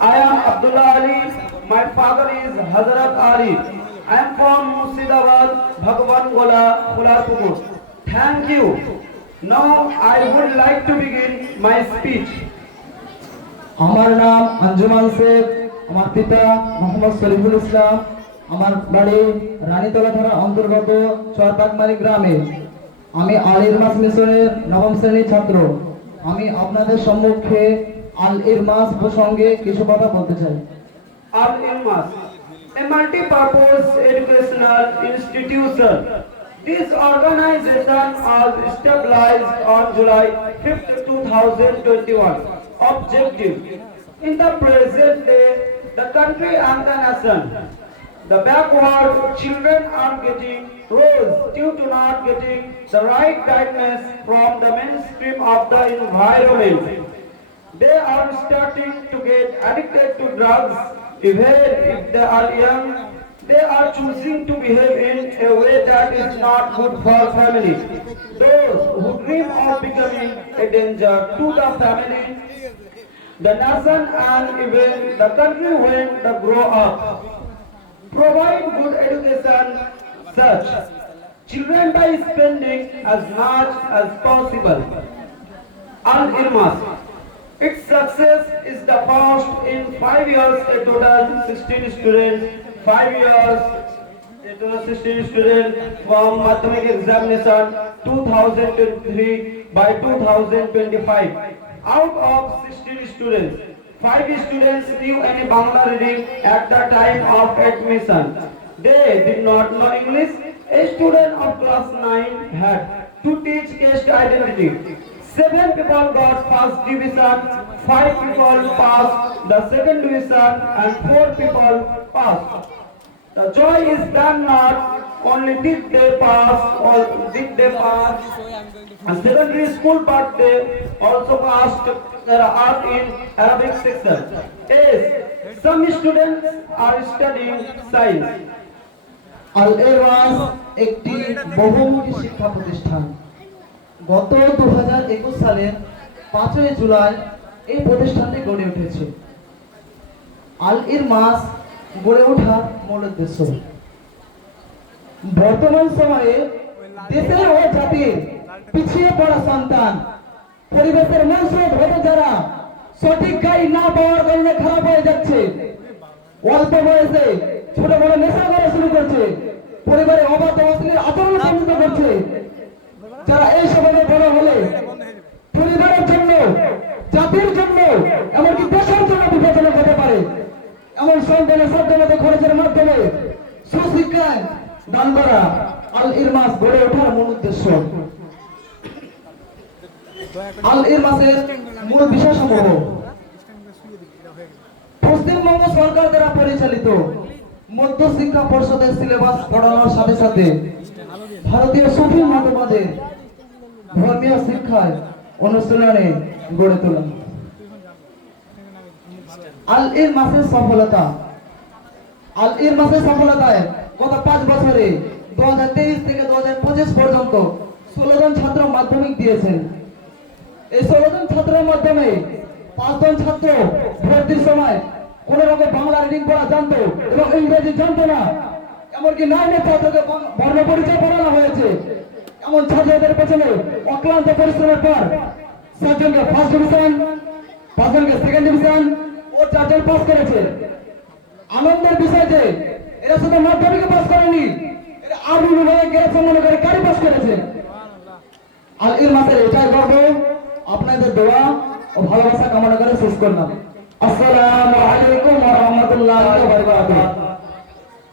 I am Abdullah Ali. My father is Hazrat Ali. I am from Murshidabad, Bhagwan Gola, Khularpur. Thank you. Now I would like to begin my speech. আমার নাম আঞ্জুমান শেখ, আমার পিতা মোহাম্মদ শরীফুল ইসলাম, আমার বাড়ি রানীতলা থানার অন্তর্গত চরপাকমারি গ্রামে। আমি আল ইরমাস মিশনের নবম শ্রেণীর ছাত্র। আমি আপনাদের সম্মুখে আল ইরমাস প্রসঙ্গে কিছু কথা বলতে চাই। Al Ilmas, a multi-purpose educational institution. This organization was established on July 5, 2021. Objective: in the present day, the country and the nation, the backward children are getting worse due to not getting the right guidance from the mainstream of the environment. They are starting to get addicted to drugs. Even if they are young, they are choosing to behave in a way that is not good for family. Those who dream of becoming a danger to the family, the nation and even the country when they grow up. Provide good education such children by spending as much as possible. Al Irmas. Its success is the first in 5 years. A total 16 students, 5 years, a total 16 students from Madhyamik examination 2023 by 2025. Out of 16 students, 5 students knew any Bangla reading at the time of admission. They did not know English. A student of class 9 had to teach caste identity. 7 people got first division, 5 people passed the second division, and 4 people passed. The joy is that not only did they pass a secondary school, but they also passed their art in Arabic section. Yes, some students are studying science. আল ইরমাস একটি বহুমুখী শিক্ষা প্রতিষ্ঠান। গত 2021 সালের 5 জুলাই এই প্রতিষ্ঠানটি গড়ে উঠেছে। আল ইরমাস গড়ে ওঠার মূল উদ্দেশ্য বর্তমান সময়ে দেশের ও জাতির পিছিয়ে পড়া সন্তান, পরিবেশের মৌসুম হতে যারা সঠিক গাইড না পাওয়ার কারণে খারাপ হয়ে যাচ্ছে, অল্প বয়সে ছোট বড় নেশা করা শুরু করছে, পরিবারে অবাধ অশ্লীল আচরণ পর্যন্ত করছে, যারা এই সময়ে বড় হলে পরিবারের জন্য, জাতির জন্য, এমনকি দেশের জন্য বিপজ্জনক হতে পারে, এমন সন্তানের সাধ্যমতো খরচের মাধ্যমে সুশিক্ষায় দান করা আল ইরমাস গড়ে ওঠার মূল উদ্দেশ্য। আল ইরমাসের মূল বিষয়সমূহ: পশ্চিমবঙ্গ সরকার দ্বারা পরিচালিত মধ্য শিক্ষা পর্ষদের সিলেবাস পড়ানোর সাথে সাথে ভারতীয় সুফি মতবাদের ধর্মীয় শিক্ষায় অনুশীলনে গড়ে তোলা। আল ইরমাসের সফলতা। আল ইরমাসের সফলতায় গত 5 বছরে 2023 থেকে 2025 পর্যন্ত 16 জন ছাত্র মাধ্যমিক দিয়েছেন। এই 16 জন ছাত্রের মাধ্যমে 5 জন ছাত্র ভর্তির সময় কোন রকম বাংলা রিডিং পড়া জানতো এবং ইংরেজি জানতো না, এমনকি 9 ছাত্রকে বর্ণ পরিচয় পড়ানো হয়েছে। এমন ছাত্রদের পেছনে অক্লান্ত পরিশ্রমের পর 7 জনকে ফার্স্ট ডিভিশন, 5 জনকে সেকেন্ড ডিভিশন ও 4 জন পাস করেছে। আনন্দের বিষয় যে এরা শুধু মাধ্যমিকে পাস করেনি, এরা আরবি বিভাগে গ্রাজুয়েশন মনে করে কারি পাস করেছে। আল ইরমাসের এটাই গর্ব। আপনাদের দোয়া ও ভালোবাসা কামনা করে শেষ করলাম। আসসালামু আলাইকুম ওয়া রাহমাতুল্লাহি ওয়া বারাকাতুহু।